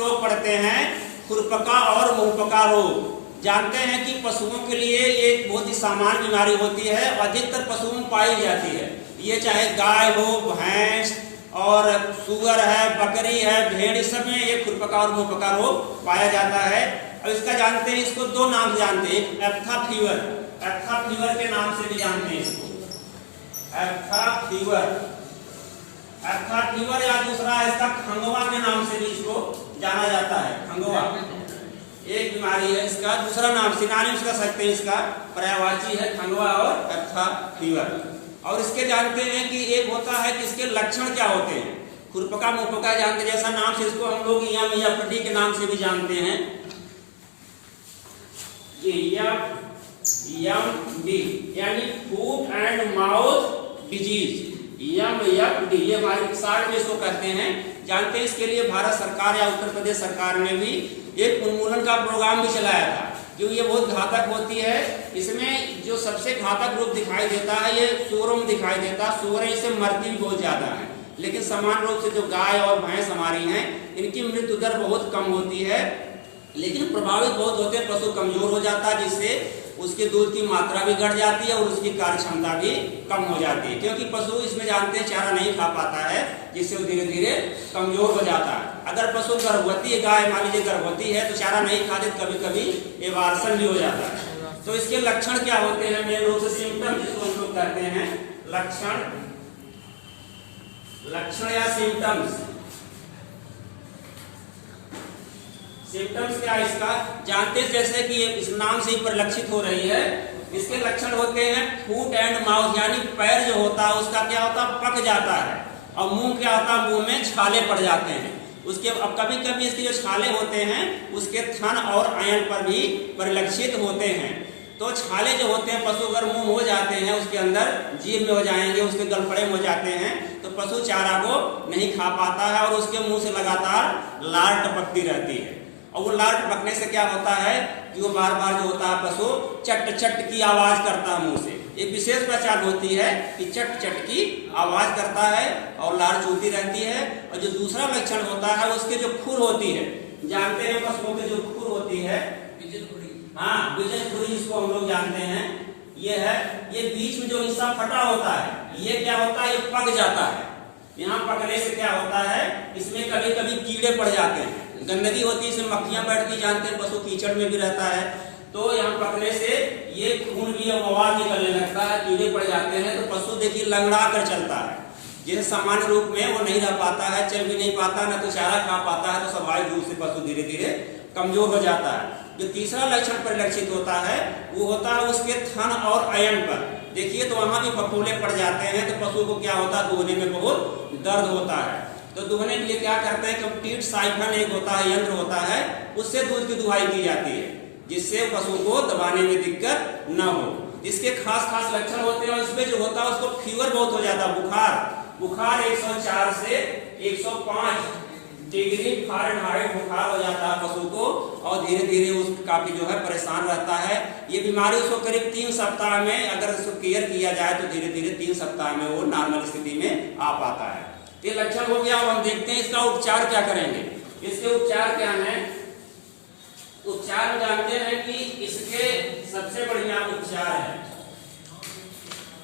लोग पढ़ते हैं खुरपका और मुंहपका रोग। जानते हैं कि पशुओं के लिए ये बहुत ही सामान्य बीमारी होती है, अधिकतर पशुओं में पाई जाती है। ये चाहे गाय हो, भैंस और सुअर है, बकरी है, भेड़, इस सब में ये खुरपका और मुंहपका रोग पाया जाता है। और इसका जानते हैं, इसको दो नाम से जानते हैं, एक एप्था फीवर, एप्था फीवर के नाम से भी जानते हैं इसको, एप्था फीवर, एप्था फीवर, या दूसरा इसका खंगवा के नाम से भी इसको जाना जाता है। खंगवा एक बीमारी है, इसका दूसरा नाम सिनोनिम्स कह सकते हैं, इसका पर्यायवाची है खंगवा और एप्था फीवर। और इसके जानते हैं कि एक होता है कि इसके लक्षण क्या होते हैं। खुरपका मुंहपका जानते, जैसा नाम से इसको हम लोग या पट्टी के नाम से भी जानते हैं, यानी foot and mouth disease, YMD, ये हमारे साठ में इसको कहते हैं। जानते हैं इसके लिए भारत सरकार या उत्तर प्रदेश सरकार ने भी एक उन्मूलन का प्रोग्राम भी चलाया था, क्योंकि ये बहुत घातक होती है। इसमें जो सबसे घातक रूप दिखाई देता है ये सूअरों में दिखाई देता है। सूअर इससे मरती भी बहुत ज्यादा है, लेकिन समान रूप से जो गाय और भैंस हमारी हैं इनकी मृत्यु दर बहुत कम होती है, लेकिन प्रभावित बहुत होते हैं। पशु कमजोर हो जाता है, जिससे उसके दूध की मात्रा भी घट जाती है और उसकी कार्य क्षमता भी कम हो जाती है, क्योंकि पशु इसमें जानते हैं चारा नहीं खा पाता है, जिससे वो धीरे धीरे कमजोर हो जाता है। अगर पशु गर्भवती है, गाय मान लीजिए गर्भवती है, तो चारा नहीं खाते, कभी कभी एबार्सन भी हो जाता है। तो इसके लक्षण क्या होते हैं, मेन रूप से सिम्टम जिसको हम लोग कहते हैं लक्षण, लक्षण या सिम्टम्स। सिम्टम्स क्या है इसका, जानते हैं जैसे कि इस नाम से ही परिलक्षित हो रही है। इसके लक्षण होते हैं फूट एंड माउथ, यानी पैर जो होता है उसका क्या होता है, पक जाता है, और मुंह क्या होता है, मुंह में छाले पड़ जाते हैं उसके। अब कभी कभी इसके जो छाले होते हैं उसके थन और अयन पर भी परिलक्षित होते हैं। तो छाले जो होते हैं, पशु अगर मुंह हो जाते हैं, उसके अंदर जीभ में हो जाएंगे, उसके गलफड़े में हो जाते हैं, तो पशु चारा को नहीं खा पाता है और उसके मुंह से लगातार लार टपकती रहती है। और वो लार टपकने से क्या होता है कि वो बार बार जो होता है पशु चट चट की आवाज करता है मुंह से। एक विशेष पहचान होती है कि चट चट की आवाज करता है और लार चूती रहती है। और जो दूसरा लक्षण होता है उसके जो खुर होती है, जानते हैं पशुओं की जो खुर होती है, हाँ बिजन खुरी जिसको हम लोग जानते हैं, ये है, ये बीच में जो हिस्सा फटा होता है, ये क्या होता है, ये पक जाता है। यहाँ पकने से क्या होता है, इसमें कभी कभी कीड़े पड़ जाते हैं, गंदगी होती है, इसमें मक्खियां बैठती, जानते हैं पशु कीचड़ में भी रहता है, तो यहाँ पकने से ये खून भी आवाज निकलने लगता है, कीड़े पड़ जाते हैं, तो पशु देखिए लंगड़ा कर चलता है। जैसे सामान्य रूप में वो नहीं रह पाता है, चल भी नहीं पाता, न तो चारा खा पाता है, तो स्वाभाविक रूप से पशु धीरे धीरे कमजोर हो जाता है। जो तीसरा लक्षण परिलक्षित होता है वो होता है उसके थन और अयन पर। देखिए तो वहां भी फफोले पड़ जाते हैं, तो पशु को क्या होता है, दुहने में बहुत दर्द होता है। तो दुहने के लिए क्या करते हैं, कंप्लीट साइफन एक होता है, यंत्र होता है, उससे दूध की दुहाई की जाती है, जिससे पशु को दबाने में दिक्कत न हो। इसके खास खास लक्षण होते हैं, और इसमें जो होता है उसको फीवर बहुत हो जाता है, बुखार 104 से 105 डिग्री फ़ारेनहाइट बुखार हो जाता है पशु को, और धीरे धीरे उस काफी जो है परेशान रहता है। ये बीमारी उसको करीब 3 सप्ताह में अगर उसको केयर किया जाए तो धीरे धीरे 3 सप्ताह में वो नॉर्मल स्थिति में आ पाता है। ये लक्षण हो गया। अब हम देखते हैं इसका उपचार क्या करेंगे। इसके उपचार क्या है, उपचार जानते हैं कि इसके सबसे बढ़िया उपचार है,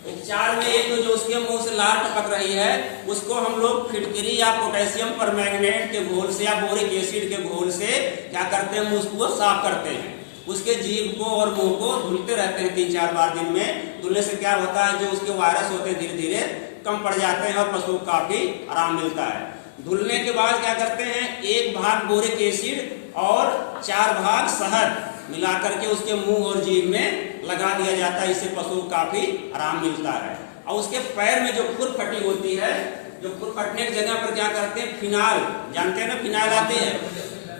उपचार में एक तो जो उसके मुंह से लार टपक रही है उसको हम लोग फिटकरी या पोटेशियम परमैंगनेट के घोल से या बोरिक एसिड के घोल से क्या करते हैं, मुंह को साफ करते हैं। उसके जीभ को और मुंह को धुलते रहते हैं 3-4 बार दिन में। धुलने से क्या होता है, जो उसके वायरस होते हैं धीरे धीरे कम पड़ जाते हैं और पशु को काफी आराम मिलता है। धुलने के बाद क्या करते हैं, 1 भाग बोरिक एसिड और 4 भाग शहद मिला करके उसके मुंह और जीभ में लगा दिया जाता है, इससे पशु को काफी आराम मिलता है। और उसके पैर में जो खुर फटी होती है, जो खुर फटने की जगह पर क्या करते हैं, फिनाइल, जानते हैं ना फिनाइल आते हैं,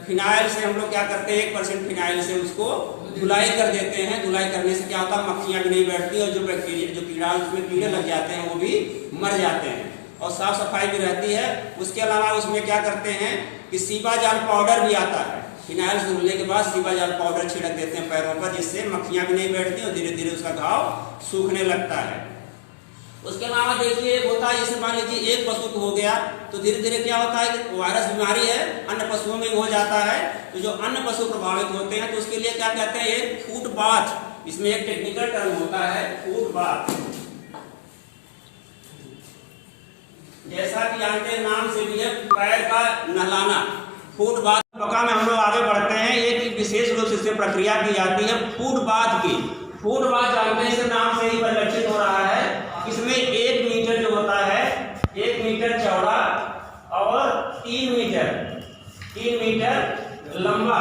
फिनाइल से हम लोग क्या करते हैं 1% फिनाइल से उसको धुलाई कर देते हैं। धुलाई करने से क्या होता है, मक्खियां भी नहीं बैठती और जो बैक्टीरिया जो कीड़ा उसमें कीड़े लग जाते हैं वो भी मर जाते हैं और साफ सफाई भी रहती है। उसके अलावा उसमें क्या करते हैं कि सीबाजाल पाउडर भी आता है, फिनाइल से धुलने के बाद सीबाजाल पाउडर छिड़क देते हैं पैरों पर, जिससे मक्खियां भी नहीं बैठती और धीरे धीरे उसका घाव सूखने लगता है। उसके अलावा देखिए एक होता है, जैसे मान लीजिए एक पशु को हो गया तो धीरे धीरे क्या होता है कि वायरस बीमारी है अन्य पशुओं में भी हो जाता है। तो जो अन्य पशु प्रभावित होते हैं तो उसके लिए क्या कहते हैं, एक फूट बाथ, इसमें एक टेक्निकल टर्म होता है फूट बाथ। जैसा कि जानते हैं नाम से भी है पैर का नहलाना, फूट बाथ। पका में हम लोग आगे बढ़ते हैं, एक विशेष रूप से इससे प्रक्रिया की जाती है फूट बाथ की। फूट बाथ जानते हैं, इस नाम से ही परिलक्षित हो रहा है। इसमें 1 मीटर जो होता है, 1 मीटर चौड़ा और 3 मीटर लंबा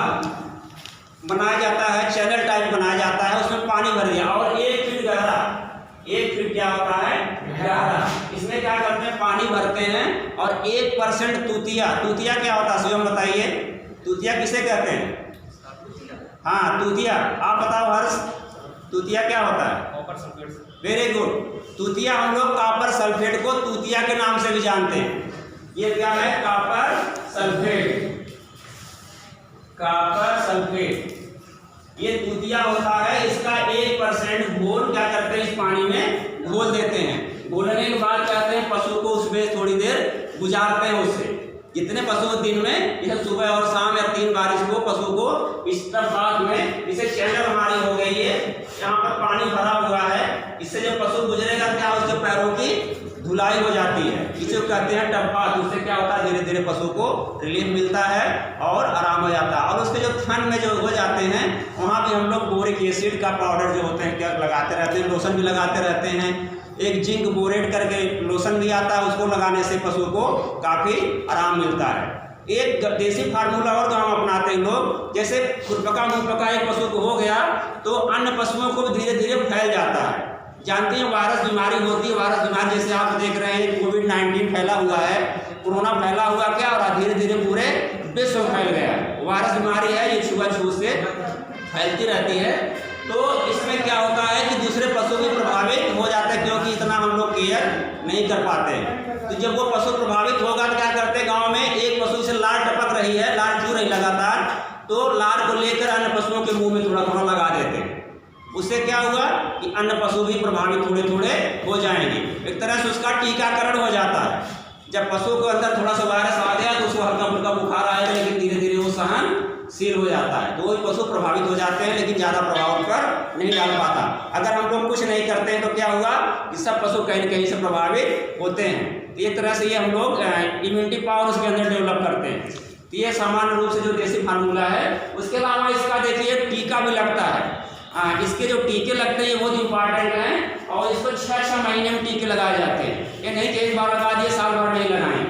बनाया जाता है, चैनल टाइप बनाया जाता है, उसमें पानी भर दिया और 1 फीट गहरा। 1 फीट क्या होता है, गहरा। इसमें क्या करते हैं, पानी भरते हैं और 1% तूतिया। तूतिया क्या होता है स्वयं बताइए, तूतिया किसे कहते हैं? हाँ तूतिया, आप बताओ हर्ष, तूतिया क्या होता है? Copper sulphate. Very good. तूतिया हम लोग कॉपर सल्फेट को तूतिया के नाम से भी जानते हैं। ये क्या है, कॉपर सल्फेट। कॉपर सल्फेट ये तूतिया होता है। इसका 1% घोल क्या करते हैं, इस पानी में घोल देते हैं। घोलने के बाद कहते हैं पशु को उसमें थोड़ी देर गुजारते हैं। उससे कितने पशु दिन में, यह सुबह और शाम या 3 बार इसको पशु को इस बाथ में, इसे चैनल हमारी हो गई है, यहाँ पर पानी भरा हुआ है, इससे जब पशु गुजरेगा क्या उसके पैरों की धुलाई हो जाती है, इसे कहते हैं टब बाथ। उससे क्या होता है, धीरे धीरे पशु को रिलीफ मिलता है और आराम हो जाता है। और उसके जो थन में जो हो जाते हैं वहाँ भी हम लोग बोरिक एसिड का पाउडर जो होते हैं क्या लगाते रहते हैं, लोशन भी लगाते रहते हैं। एक जिंक बोरेट करके लोशन भी आता है, उसको लगाने से पशु को काफ़ी आराम मिलता है। एक देसी फार्मूला और गाँव अपनाते हैं लोग, जैसे खुरपका मुंहपका एक पशु को हो गया तो अन्य पशुओं को धीरे धीरे फैल जाता है। जानते हैं वायरस बीमारी होती है, वायरस बीमारी जैसे आप देख रहे हैं कोविड-19 फैला हुआ है, कोरोना फैला हुआ, क्या हो रहा है, धीरे धीरे पूरे विश्व में फैल गया। वायरस बीमारी है, ये छुआछूत से फैलती रहती है। तो इसमें क्या होता है कि दूसरे पशु भी प्रभावित हो जाते हैं, क्योंकि इतना हम लोग केयर नहीं कर पाते हैं। तो जब वो पशु प्रभावित होगा तो क्या करते हैं, गांव में एक पशु से लार टपक रही है, लार चू रही लगातार, तो लार को लेकर अन्य पशुओं के मुंह में थोड़ा थोड़ा लगा देते हैं। उससे क्या हुआ कि अन्य पशु भी प्रभावित थोड़े थोड़े हो जाएंगे। एक तरह से उसका टीकाकरण हो जाता है। जब पशु को अंदर थोड़ा सा वायरस आ गया तो उसको हल्का फुल्का बुखार आएगा, लेकिन धीरे धीरे वो सहनशील हो जाता है। तो वही पशु प्रभावित हो जाते हैं, लेकिन ज़्यादा प्रभाव पर नहीं डाल पाता। अगर हम लोग कुछ नहीं करते हैं तो क्या हुआ कि सब पशु कहीं न कहीं से प्रभावित होते हैं। तो एक तरह से ये हम लोग इम्यूनिटी पावर उसके अंदर डेवलप करते हैं। तो ये सामान्य रूप से जो देसी फार्मूला है। उसके अलावा इसका देखिए टीका भी लगता है। इसके जो टीके लगते हैं ये बहुत इंपॉर्टेंट हैं और इसको 6-6 महीने में टीके लगाए जाते हैं। ये नहीं कि एक बार लगा दिए साल भर नहीं लगाएं।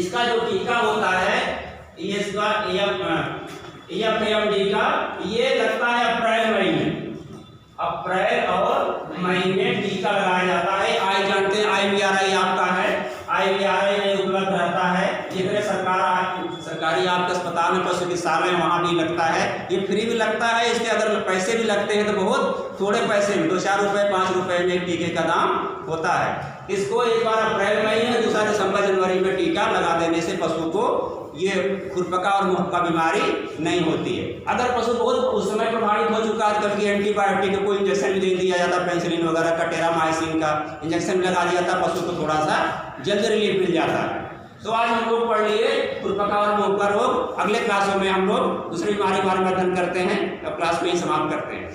इसका जो टीका होता है ये इसका EFMD का ये लगता है अप्रैल महीने, अप्रैल और मई में टीका लगाया जाता है। आई जानते हैं IVRI आपका है, IVRI में उपलब्ध रहता है। जितने सरकारी आपके अस्पताल में पशु चिकित्सालय वहाँ भी लगता है, ये फ्री भी लगता है। इसके अगर पैसे भी लगते हैं तो बहुत थोड़े पैसे में 2-4 रुपये 5 रुपये में एक टीके का दाम होता है। इसको एक बार अप्रैल महीने, दूसरा दिसंबर जनवरी में टीका लगा देने से पशु को ये खुरपका और मुहपका बीमारी नहीं होती है। अगर पशु बहुत उस समय प्रभावित हो चुका है, कभी एंटीबायोटिक का कोई इंजेक्शन भी दे दिया जाता, पेनिसिलिन वगैरह का, टेरामाइसिन का इंजेक्शन लगा दिया था, पशु को थोड़ा सा जल्द रिलीफ मिल जाता है। तो आज हम लोग पढ़ लिए खुरपका और मुहपका रोग। अगले क्लासों में हम लोग दूसरी बीमारी के बारे में अध्ययन करते हैं। अब क्लास में ही समाप्त करते हैं।